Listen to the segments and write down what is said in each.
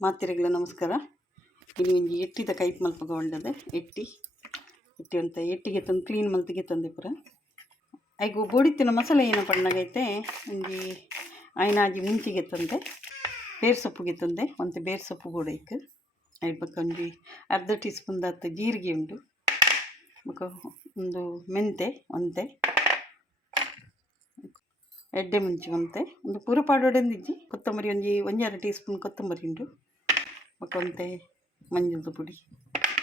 ಮಾತೆರೆಗ್ಲ ನಮಸ್ಕಾರ. ಇನ್ನು ಒಂಜಿ ಎಟ್ಟಿದ ಕೈಪ್ ಮಲ್ಪಗ ಉಂಡದೆ ಎಟ್ಟಿ ಅಂತ ಎಟ್ಟಿಗೆ ತಂದು ಕ್ಲೀನ್ ಮಲ್ತಿಗೆ ತಂದೆ ಪುರ ಐಗು ಬೋಡಿತ್ತಿನ ಮಸಾಲೆ ಏನು ಪಣ್ಣಗೈತೆ ಒಂಜಿ ಆಯ್ನಾಜಿ ಮುಂಚಿಗೆ ತಂದೆ ಬೇರ್ ಸೊಪ್ಪುಗೆ ತಂದೆ ಒಂದು ಬೇರ್ ಸೊಪ್ಪು ಬೋಡೈಕ್ ಐ ಬಕ್ಕ ಒಂಜಿ ಅರ್ಧ ಟೀ ಸ್ಪೂನ್ ದಾತ ಜೀರಿಗೆ ಉಂಡು ಬೊಕ ಒಂದು ಮೆಂತೆ ಒಂತೆ ಎಡ್ಡೆ ಮುಂಚಿ ಒಂತೆ ಒಂದು ಪೂರ ಪಾಡೋಡೆಂದಿಜ್ಜಿ ಕೊತ್ತಂಬರಿ ಒಂಜಾರು ಟೀ ಸ್ಪೂನ್ ಕೊತ್ತಂಬರಿ ಉಂಡು ಬೊಕ ಒಂತೆ ಮಂಜುಳದ ಪುಡಿ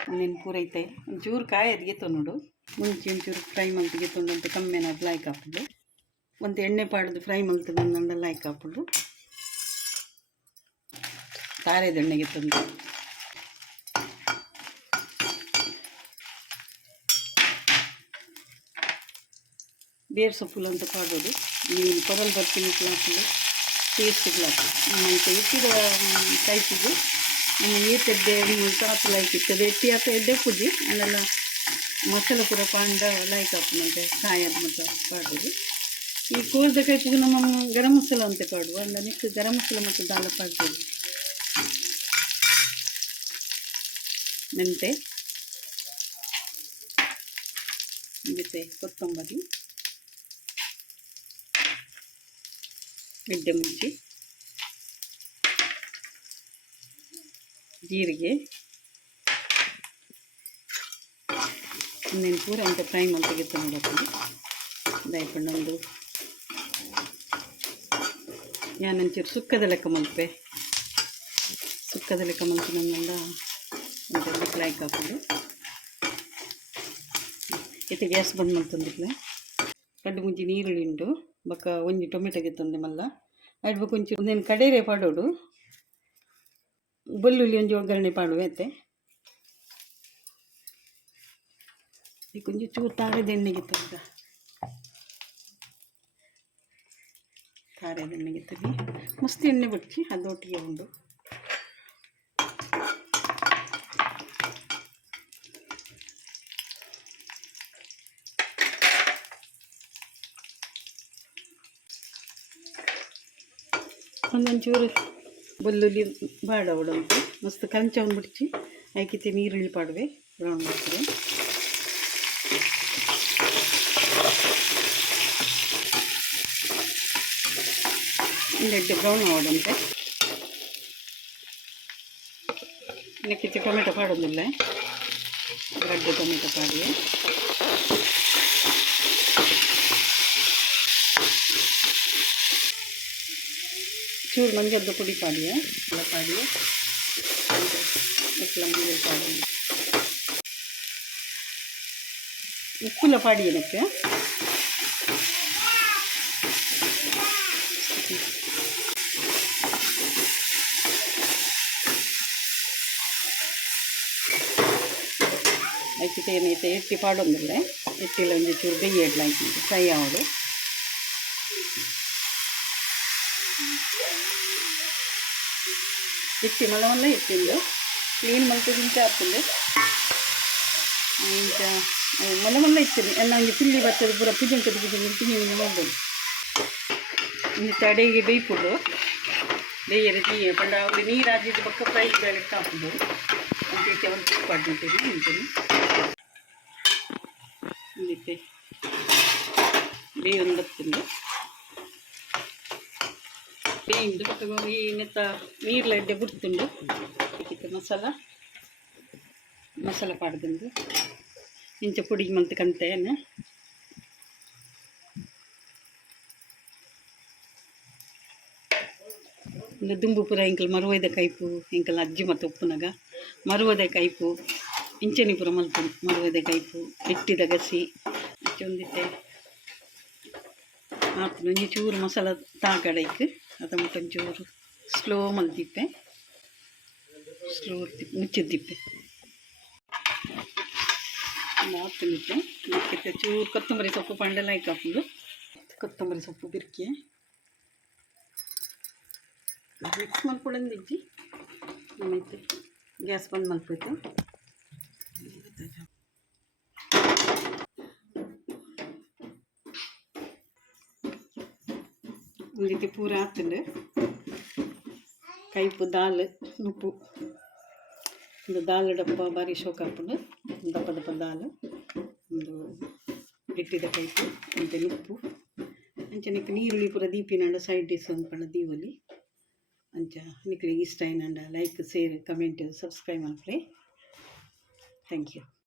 ಒಂದೇನು ಪೂರೈತೆ ಒಂಚೂರು ಕಾಯದಿಗೆ ತೊನ್ನೋಡು ಮುಂಚೆ ಒಂಚೂರು ಫ್ರೈ ಮಲ್ತಿಗೆ ತೊಂಡಂತೆ ಕಮ್ಮಿನ ಲಾಯ್ಕ್ ಹಾಕೋದು ಒಂದು ಎಣ್ಣೆ ಪಾಡ್ದು ಫ್ರೈ ಮಲ್ತು ಬಂದಂಡ ಲಾಯ್ಕ್ ಹಾಕೋದು ತಾರೆದ ಎಣ್ಣೆಗೆ ತಂದು ಬೇರ್ ಸೊಪ್ಪುಲು ಅಂತ ಪಾಡೋದು ನೀನು ಕೊರಲ್ ಬರ್ತೀನಿ ಹಾಕೋದು ಟೇಸ್ಟ್ ಹಾಕಿ ಮತ್ತು ಇಟ್ಟಿದ ಟೈಪಿಗೆ ನಮ್ಮ ಏತೆಡ್ಡೆ ಸಾತು ಲೈಕ್ ಇರ್ತದೆ ಎಟ್ಟಿ ಅಥವಾ ಎಡ್ಡೆ ಪುಡಿ ಅದೆಲ್ಲ ಮಸಾಲೆ ಪೂರ ಪಾಂಡ ಲೈಕ್ ಹಾಕೋಣಂತೆ ಕಾಯದು ಮತ್ತು ಪಾಡೋದು ಈ ಕೋಲ್ದ ಕೈಪಿಗೆ ನಮ್ಮ ಗರಂ ಮಸಾಲ ಅಂತ ಪಾಡುವ ಅಂದ ನೆಕ್ಸ್ಟ್ ಗರಂ ಮಸಾಲ ಮತ್ತು ದಾಲ ಪಾಡ್ಬೋದು ಮೆಂತೆ ಜೊತೆ ಕೊತ್ತಂಬರಿ ಎಡ್ಡೆ ಮುಂಚಿ ಜೀರಿಗೆ ಇನ್ನೇನು ಪೂರ ಅಂತ ಫ್ರೈ ಮಾಡ್ತಿಗೆ ನೋಡೋದು ದಯಪಣ್ಣೊಂದು ಯಾನಂಚೂರು ಸುಕ್ಕದ ಲೆಕ್ಕ ಮಲ್ಪೆ ಸುಕ್ಕದ ಲೆಕ್ಕ ಮಲ್ಪಿನೊಂದ ಒಂದು ಲೈಕ್ ಹಾಕೊಂಡು ಇತ್ತು ಗ್ಯಾಸ್ ಬಂದ್ ಮಾಡ್ತಂದಿಲ್ಲ ಕಡ್ಡು ಮುಂಚಿ ನೀರುಳ್ಳಿ ಉಂಡು ಬೊಕ ಒಂಜಿ ಟೊಮೆಟೊಗೆ ತಂದೆ ಮಲ್ಲ ಅಡ್ ಬೊಕ ಒಂಚೂರು ಒಂದೇನು ಕಡೇರೆ ಪಾಡೋಡು ಬೆಳ್ಳುಳ್ಳಿ ಒಂಜಿ ಒಗ್ಗರಣೆ ಪಾಡುವೆ ಈಗ ಒಂಜಿ ಚೂರು ತಾರೆದ ಎಣ್ಣೆಗೆ ತಂದ ತಾರೆದ ಎಣ್ಣೆಗೆ ತಗಿ ಮಸ್ತ್ ಎಣ್ಣೆ ಬಿಡ್ಚಿ ಅದೊಟ್ಟಿಗೆ ಉಂಡು ಒಂದೊಂಚೂರು ಬೆಳ್ಳುಳ್ಳಿ ಬಾಡ ಉಂಟು ಮಸ್ತ್ ಕಂಚವನ್ನು ಬಿಡ್ಚಿ ಐಕಿತೆ ನೀರುಳ್ಳಿ ಪಾಡುವೆ ಬ್ರೌನ್ ಮಾಡ್ತದೆ ಒಂದೆಡ್ಡೆ ಬ್ರೌನ್ ಆವಡುಂಟೆ ಇನ್ನಕ್ಕಿತ್ತೆ ಟೊಮೆಟೊ ಪಾಡೋದಿಲ್ಲ ಗಡ್ಡೆ ಟೊಮೆಟೊ ಪಾಡುವೆ ಚೂರು ಮಂಜದ್ದು ಪುಡಿ ಪಾಡಿಯ ಎಲ್ಲ ಪಾಡಿಯ ಮಂಜಲ್ ಪಾಡಿ ಉಪ್ಪುಲ ಪಾಡಿ ಏನಕ್ಕೆ ಐಕಿತೆ ಏನೈತೆ ಎಟ್ಟಿ ಪಾಡೊಂದಿಲ್ಲ ಎಟ್ಟಿಲ್ಲ ಒಂದು ಚೂರು ಬೆಯ್ಯ ಇಡ್ಲ ಆಯ್ತು ಫ್ರೈ ಆವಡು ಎಟ್ಟಿ ಮಲವಲ್ಲ ಎಟ್ಟಿಂದು ಕ್ಲೀನ್ ಮಲ್ತಿಂಚ ಹಾಕ್ತದೆ ಇಂಚ ಮಲವಲ್ಲ ಇರ್ತೀನಿ ಎಲ್ಲ ಹಂಗೆ ಪಿಲ್ಲಿ ಬರ್ತದೆ ಪೂರ ಪಿಜಂಕದ ಪಿಂಜಿ ಮಾಡ್ಬೋದು ಇನ್ನು ತಡೆಗೆ ಬೇಯ್ಪುಡು ಬೇಯರೆ ನೀರು ಪಂಡ ಅವ್ರು ನೀರು ಹಾಕಿದ್ದು ಪಕ್ಕ ಫ್ರೈ ಲೆಕ್ಕ ಹಾಕೋದು ಅದಕ್ಕೆ ಒಂದು ಪಾಡ್ತೀನಿ ಅಂತೀನಿ ಇದಕ್ಕೆ ಬೇಯ್ ಒಂದು ಬರ್ತದೆ ಬೇಯಿಂದು ಪಕ್ಕ ಈ ನೆತ್ತ ನೀರ್ಲ ಎಡ್ಡೆ ಬುಡ್ತುಂಡು ಇದಕ್ಕೆ ಮಸಾಲ ಪಾಡ್ದು ಇಂಚ ಪುಡಿ ಮಲ್ತು ಕಂತೇನೆ ಒಂದು ದುಂಬು ಪುರ ಇಂಕಲ್ ಮರುವೈದ ಕೈಪು ಇಂಕಲ್ ಅಜ್ಜಿ ಮತ್ತು ಉಪ್ಪುನಗ ಮರುವದ ಕೈಪು ಇಂಚನಿ ಪುರ ಮಲ್ತು ಮರುವದ ಕೈಪು ಎಟ್ಟಿದ ಗಸಿ ಒಂದಿತ್ತೆ ಹಾಕ್ತು ಒಂಜಿ ಚೂರು ಮಸಾಲ ತಾಗಡೈಕ್ ಅದು ಒಂಚೂರು ಸ್ಲೋ ಮಲ್ತಿಪ್ಪೆ ಸ್ಲೋ ಮುಚ್ಚಿದ್ದಿಪ್ಪೆ ಹಾಕ್ತಿದ್ದೆ ಇದಕ್ಕೆ ಚೂರು ಕೊತ್ತಂಬರಿ ಸೊಪ್ಪು ಪಂಡೆಲ್ಲ ಹಾಕೋದು ಕೊತ್ತಂಬರಿ ಸೊಪ್ಪು ಬಿರ್ಕಿ ಮಿಕ್ಸ್ ಮಾಡ್ಕೊಳಂದಿಜ್ಜಿ ನಮ್ಮೈತೆ ಗ್ಯಾಸ್ ಬಂದ್ ಮಲ್ಪೈತೆ ಒಂದು ರೀತಿ ಪೂರ ಹಾಕ್ತಂಡೆ ಕೈಪು ದಾಲ್ ನುಪ್ಪು ಒಂದು ದಾಲ್ ಡಬ್ಬ ಬಾರಿ ಶೋಕ ಹಾಕೊಂಡು ದಪ್ಪ ದಪ್ಪ ದಾಲ್ ಒಂದು ಇಟ್ಟಿದ ಕೈಪು ಮತ್ತು ನುಪ್ಪು ಅಂಚನಕ್ಕೆ ನೀರುಳ್ಳಿ ಪೂರ ದೀಪಿನಂಡ ಸೈಡ್ ಡಿಶ್ ಒಂದು ಪಂಡ ದೀವೊಲಿ ಅಂಚ ನಿಕ್ಲಿಗೆ ಇಷ್ಟ ಏನಂಡ ಲೈಕ್ ಶೇರ್ ಕಮೆಂಟ್ ಸಬ್ಸ್ಕ್ರೈಬ್ ಮಲ್ಪರೆ ಥ್ಯಾಂಕ್ ಯು.